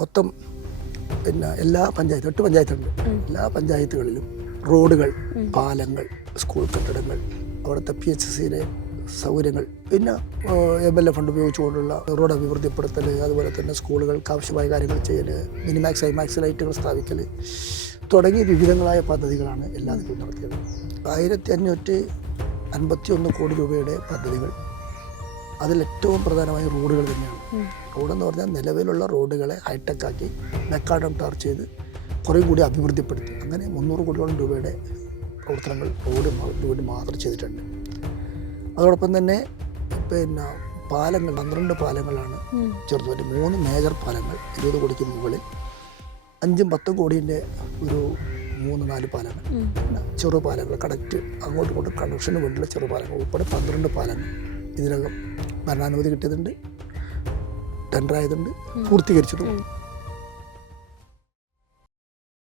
മൊത്തം പിന്നെ എല്ലാ പഞ്ചായത്ത് 8 പഞ്ചായത്തുണ്ട്. എല്ലാ പഞ്ചായത്തുകളിലും റോഡുകൾ, പാലങ്ങൾ, സ്കൂൾ കെട്ടിടങ്ങൾ, അവിടുത്തെ PHCയിലെ സൗകര്യങ്ങൾ, പിന്നെ MLA ഫണ്ട് ഉപയോഗിച്ചുകൊണ്ടുള്ള റോഡ് അഭിവൃദ്ധിപ്പെടുത്തൽ, അതുപോലെ തന്നെ സ്കൂളുകൾക്ക് ആവശ്യമായ കാര്യങ്ങൾ ചെയ്യൽ, മിനിമാക്സ് ഹൈമാക്സ് ലൈറ്റുകൾ സ്ഥാപിക്കൽ തുടങ്ങിയ വിവിധങ്ങളായ പദ്ധതികളാണ് എല്ലാത്തിലും നടത്തിയത്. 1551 കോടി രൂപയുടെ പദ്ധതികൾ. അതിലേറ്റവും പ്രധാനമായി റോഡുകൾ തന്നെയാണ്. റോഡെന്ന് പറഞ്ഞാൽ നിലവിലുള്ള റോഡുകളെ ഹൈടെക് ആക്കി മെക്കാഡം ടാർ ചെയ്ത് കുറേ കൂടി അഭിവൃദ്ധിപ്പെടുത്തി. അങ്ങനെ 300 കോടിയോളം രൂപയുടെ പ്രവർത്തനങ്ങൾ റോഡിന് വേണ്ടി മാത്രം ചെയ്തിട്ടുണ്ട്. അതോടൊപ്പം തന്നെ പിന്നെ പാലങ്ങൾ 12 പാലങ്ങളാണ് ചെറുതായിട്ട്. 3 മേജർ പാലങ്ങൾ 20 കോടിക്ക് മുകളിൽ, 5-10 കോടീൻ്റെ ഒരു 3-4 പാലങ്ങൾ, ചെറു പാലങ്ങൾ കണക്റ്റ് അങ്ങോട്ടും ഇങ്ങോട്ടും കണക്ഷന് വേണ്ടിയുള്ള ചെറു പാലങ്ങൾ ഉൾപ്പെടെ 12 പാലങ്ങൾ ഇതിനകം ഭരണാനുമതി കിട്ടിയതുണ്ട്, ടെൻഡറായതുണ്ട്, പൂർത്തീകരിച്ചതും.